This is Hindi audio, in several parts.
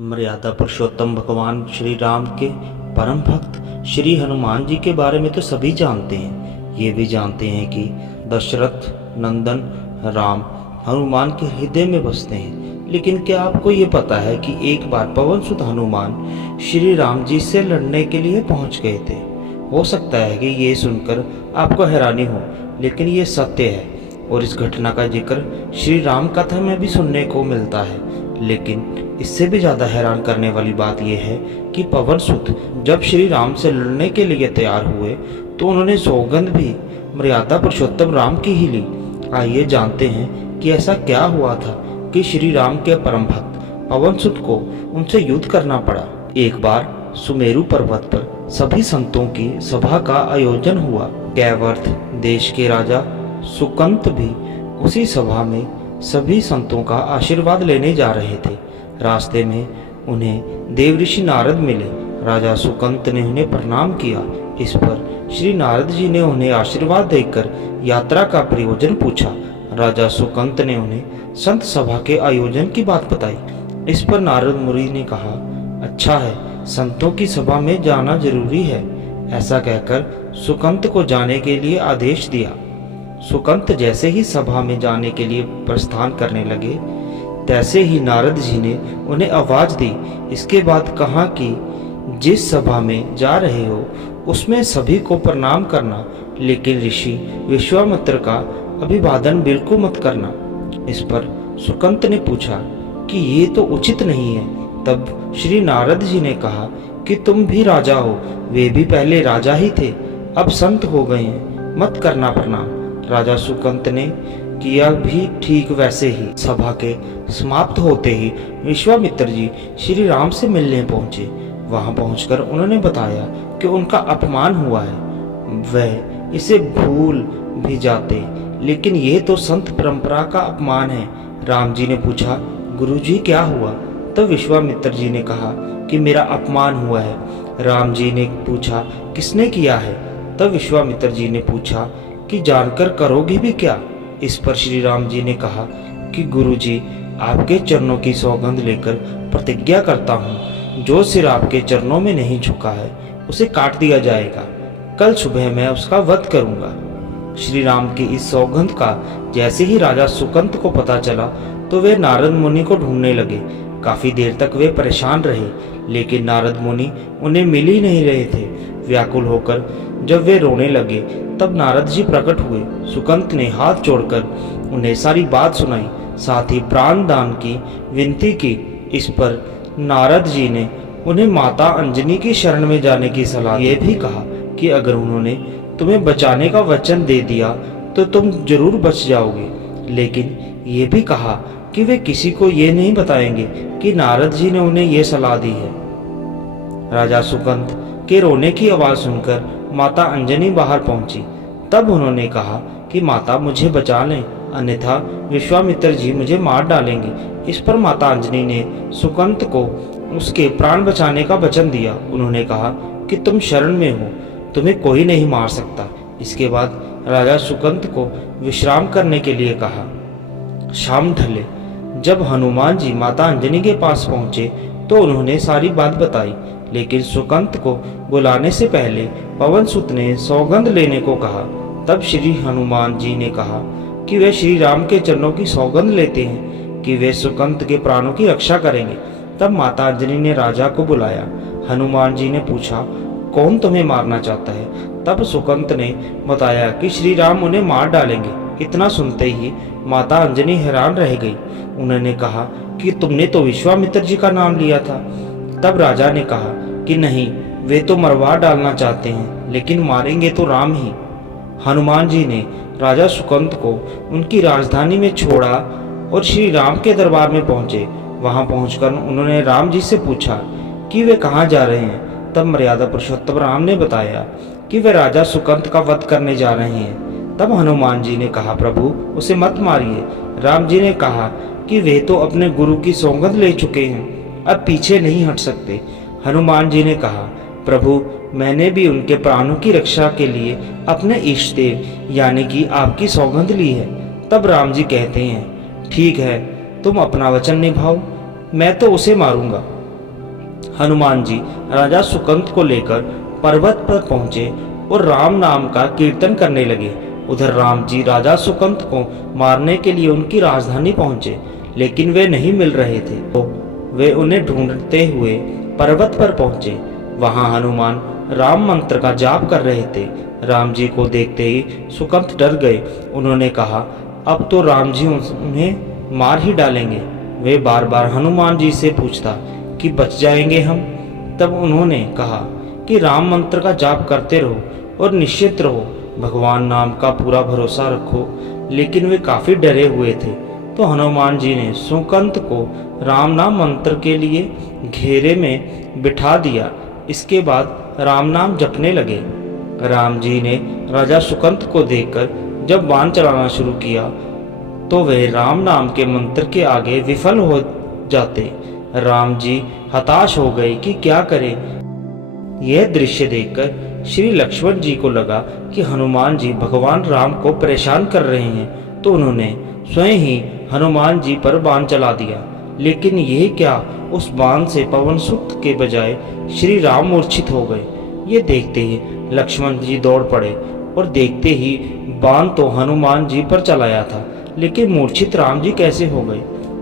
मर्यादा पुरुषोत्तम भगवान श्री राम के परम भक्त श्री हनुमान जी के बारे में तो सभी जानते हैं। ये भी जानते हैं कि दशरथ नंदन राम हनुमान के हृदय में बसते हैं। लेकिन क्या आपको ये पता है कि एक बार पवन सुत हनुमान श्री राम जी से लड़ने के लिए पहुंच गए थे। हो सकता है कि ये सुनकर आपको हैरानी हो, लेकिन ये सत्य है और इस घटना का जिक्र श्री राम कथा में भी सुनने को मिलता है। लेकिन इससे भी ज़्यादा हैरान करने वाली बात यह है कि पवन सुत जब श्री राम से लड़ने के लिए तैयार हुए तो उन्होंने सौगंध भी मर्यादा पुरुषोत्तम राम की ही ली। आइए जानते हैं कि ऐसा क्या हुआ था कि श्री राम के परम भक्त पवन सुत को उनसे युद्ध करना पड़ा। एक बार सुमेरु पर्वत पर सभी संतों की सभा का आयोजन हुआ। कैवर्थ देश के राजा सुकंत भी उसी सभा में सभी संतों का आशीर्वाद लेने जा रहे थे। रास्ते में उन्हें देवऋषि नारद मिले। राजा सुकंत ने उन्हें प्रणाम किया। इस पर श्री नारद जी ने उन्हें आशीर्वाद देकर यात्रा का प्रयोजन पूछा। राजा सुकंत ने उन्हें संत सभा के आयोजन की बात बताई। इस पर नारद मुनि ने कहा, अच्छा है, संतों की सभा में जाना जरूरी है। ऐसा कहकर सुकंत को जाने के लिए आदेश दिया। सुकंत जैसे ही सभा में जाने के लिए प्रस्थान करने लगे, तैसे ही नारद जी ने उन्हें आवाज दी। इसके बाद कहा कि जिस सभा में जा रहे हो उसमें सभी को प्रणाम करना, लेकिन ऋषि विश्वामित्र का अभिवादन बिल्कुल मत करना। इस पर सुकंत ने पूछा कि ये तो उचित नहीं है। तब श्री नारद जी ने कहा कि तुम भी राजा हो, वे भी पहले राजा ही थे, अब संत हो गए हैं, मत करना प्रणाम। राजा सुकंत ने किया भी ठीक वैसे ही। सभा के समाप्त होते ही विश्वामित्र जी श्री राम से मिलने पहुंचे। वहां पहुंचकर उन्होंने बताया कि उनका अपमान हुआ है। वह इसे भूल भी जाते, लेकिन यह तो संत परंपरा का अपमान है। राम जी ने पूछा, गुरुजी क्या हुआ? तब विश्वामित्र जी ने कहा कि मेरा अपमान हुआ है। राम जी ने पूछा, किसने किया है? तब विश्वामित्र जी ने पूछा कि जानकर करोगे भी क्या? इस पर श्री राम जी ने कहा कि गुरुजी, आपके चरणों की सौगंध लेकर प्रतिज्ञा करता हूँ, जो सिर आपके चरणों में नहीं झुका है उसे काट दिया जाएगा। कल सुबह मैं उसका वध करूंगा। श्री राम की इस सौगंध का जैसे ही राजा सुकंत को पता चला तो वे नारद मुनि को ढूंढने लगे। काफी देर तक वे परेशान रहे, लेकिन नारद मुनि उन्हें मिल ही नहीं रहे थे। व्याकुल होकर जब वे रोने लगे तब नारद जी प्रकट हुए। सुकंत ने हाथ जोड़कर उन्हें सारी बात सुनाई, साथ ही प्राण दान की विनती की। इस पर नारद जी ने उन्हें माता अंजनी की शरण में जाने की सलाह। ये भी कहा कि अगर उन्होंने तुम्हें बचाने का वचन दे दिया तो तुम जरूर बच जाओगे, लेकिन ये भी कहा कि वे किसी को ये नहीं बताएंगे कि नारद जी ने उन्हें ये सलाह दी है। राजा सुकंत के रोने की आवाज सुनकर माता अंजनी बाहर पहुंची। तब उन्होंने कहा कि माता, मुझे बचा लें, अन्यथा विश्वामित्र जी मुझे मार डालेंगे। इस पर माता अंजनी ने सुकंत को उसके प्राण बचाने का वचन दिया। उन्होंने कहा कि तुम शरण में हो, तुम्हें कोई नहीं मार सकता। इसके बाद राजा सुकंत को विश्राम करने के लिए कहा। शाम ढले जब हनुमान जी माता अंजनी के पास पहुंचे तो उन्होंने सारी बात बताई, लेकिन सुकंत को बुलाने से पहले पवन सुत ने सौगंध लेने को कहा। तब श्री हनुमान जी ने कहा कि वे श्री राम के चरणों की सौगंध लेते हैं कि वे सुकंत के प्राणों की रक्षा करेंगे। तब माता अंजनी ने राजा को बुलाया। हनुमान जी ने पूछा, कौन तुम्हें मारना चाहता है? तब सुकंत ने बताया कि श्री राम उन्हें मार डालेंगे। इतना सुनते ही माता अंजनी हैरान रह गई। उन्होंने कहा कि तुमने तो विश्वामित्र जी का नाम लिया था। तब राजा ने कहा कि नहीं, वे तो मरवा डालना चाहते हैं, लेकिन मारेंगे तो राम ही। हनुमान जी ने राजा सुकंत को उनकी राजधानी में छोड़ा और श्री राम के दरबार में पहुंचे। वहां पहुंचकर उन्होंने राम जी से पूछा कि वे कहाँ जा रहे हैं। तब मर्यादा पुरुषोत्तम राम ने बताया कि वे राजा सुकंत का वध करने जा रहे हैं। तब हनुमान जी ने कहा, प्रभु उसे मत मारिए। राम जी ने कहा कि वे तो अपने गुरु की सौगंध ले चुके हैं, अब पीछे नहीं हट सकते। हनुमान जी ने कहा, प्रभु मैंने भी उनके प्राणों की रक्षा के लिए अपने इष्ट देव यानी कि आपकी सौगंध ली है। तब राम जी कहते हैं, ठीक है, तुम अपना वचन निभाओ, मैं तो उसे मारूंगा। हनुमान जी राजा सुकंत को लेकर पर्वत पर पहुंचे और राम नाम का कीर्तन करने लगे। उधर राम जी राजा सुकंत को मारने के लिए उनकी राजधानी पहुंचे, लेकिन वे नहीं मिल रहे थे। तो वे उन्हें ढूंढते हुए पर्वत पर पहुंचे। वहां हनुमान राम मंत्र का जाप कर रहे थे। राम जी को देखते ही सुकंत डर गए। उन्होंने कहा, अब तो राम जी उन्हें मार ही डालेंगे। वे बार बार हनुमान जी से पूछता कि बच जाएंगे हम। तब उन्होंने कहा कि राम मंत्र का जाप करते रहो और निश्चित रहो, भगवान नाम का पूरा भरोसा रखो। लेकिन वे काफी डरे हुए थे। तो हनुमान जी ने सुकंत को राम नाम मंत्र के लिए घेरे में बिठा दिया। इसके बाद राम नाम जपने लगे। राम जी ने राजा सुकंत को देखकर जब बाण चलाना शुरू किया तो वे राम नाम के मंत्र के आगे विफल हो जाते। राम जी हताश हो गए कि क्या करें। यह दृश्य देखकर श्री लक्ष्मण जी को लगा कि हनुमान जी भगवान राम को परेशान कर रहे हैं। तो उन्होंने स्वयं ही हनुमान जी पर बाण चला दिया। लेकिन यह क्या, उस बाण से पवन सुत के बजाय श्री राम मूर्छित हो गए। ये देखते ही लक्ष्मण जी दौड़ पड़े और देखते ही बाण तो हनुमान जी पर चलाया था, लेकिन मूर्छित राम जी कैसे हो गए।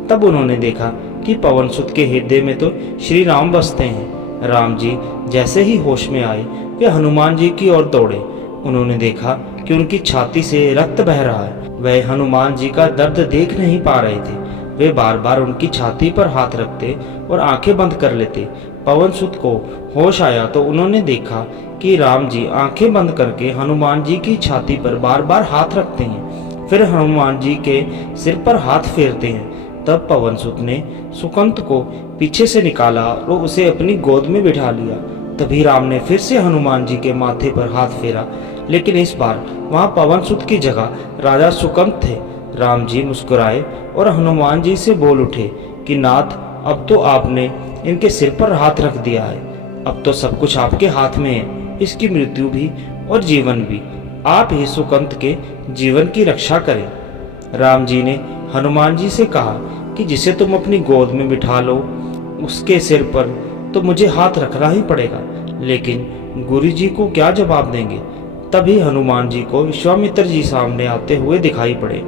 तब उन्होंने देखा कि पवन सुत के हृदय में तो श्री राम बसते हैं। राम जी जैसे ही होश में आए वे हनुमान जी की ओर दौड़े। उन्होंने देखा कि उनकी छाती से रक्त बह रहा है। वह हनुमान जी का दर्द देख नहीं पा रहे थे। वे बार बार उनकी छाती पर हाथ रखते और आंखें बंद कर लेते। पवन सुत को होश आया तो उन्होंने देखा कि राम जी आंखें बंद करके हनुमान जी की छाती पर बार बार हाथ रखते हैं, फिर हनुमान जी के सिर पर हाथ फेरते हैं। तब पवन सुत ने सुकंत को पीछे से निकाला और उसे अपनी गोद में बिठा लिया। तभी राम ने फिर से हनुमान जी के माथे पर हाथ फेरा, लेकिन इस बार वहां पवन सुत की जगह राजा सुकंत थे। राम जी मुस्कुराए और हनुमान जी से बोल उठे कि नाथ, अब तो आपने इनके सिर पर हाथ रख दिया है। अब तो सब कुछ आपके हाथ में है, इसकी मृत्यु भी और जीवन भी। आप ही सुकंत के जीवन की रक्षा करें। राम जी ने हनुमान जी से कहा कि जिसे तुम अपनी गोद में बिठा लो उसके सिर पर तो मुझे हाथ रखना ही पड़ेगा, लेकिन गुरु जी को क्या जवाब देंगे। तभी हनुमान जी को विश्वामित्र जी सामने आते हुए दिखाई पड़े।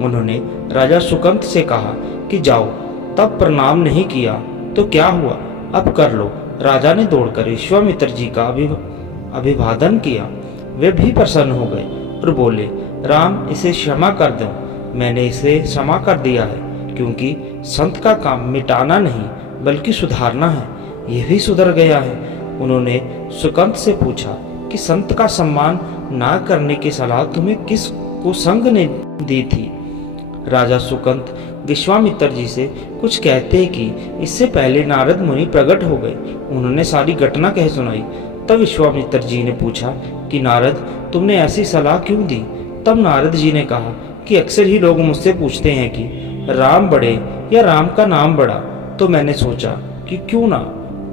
उन्होंने राजा सुकंत से कहा कि जाओ, तब प्रणाम नहीं किया तो क्या हुआ, अब कर लो। राजा ने दौड़कर विश्वामित्र जी का अभिवादन किया। वे भी प्रसन्न हो गए और बोले, राम, इसे क्षमा कर दो। मैंने इसे क्षमा कर दिया है, क्योंकि संत का काम मिटाना नहीं बल्कि सुधारना है। यह भी सुधर गया है। उन्होंने सुकंत से पूछा कि संत का सम्मान ना करने की सलाह तुम्हें किस कुसंग ने दी थी। राजा सुकंत विश्वामित्र जी से कुछ कहते कि इससे पहले नारद मुनि प्रकट हो गए। उन्होंने सारी घटना कह सुनाई। तब विश्वामित्र जी ने पूछा कि नारद, तुमने ऐसी सलाह क्यों दी। तब नारद जी ने कहा कि अक्सर ही लोग मुझसे पूछते हैं कि राम बड़े या राम का नाम बड़ा, तो मैंने सोचा कि क्यों ना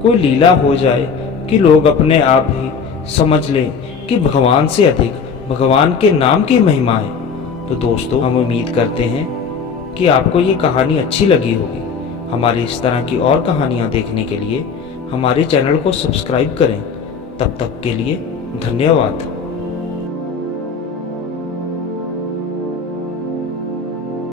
कोई लीला हो जाए कि लोग अपने आप ही समझ लें कि भगवान से अधिक भगवान के नाम की महिमा है। तो दोस्तों, हम उम्मीद करते हैं कि आपको ये कहानी अच्छी लगी होगी। हमारी इस तरह की और कहानियाँ देखने के लिए हमारे चैनल को सब्सक्राइब करें। तब तक के लिए धन्यवाद।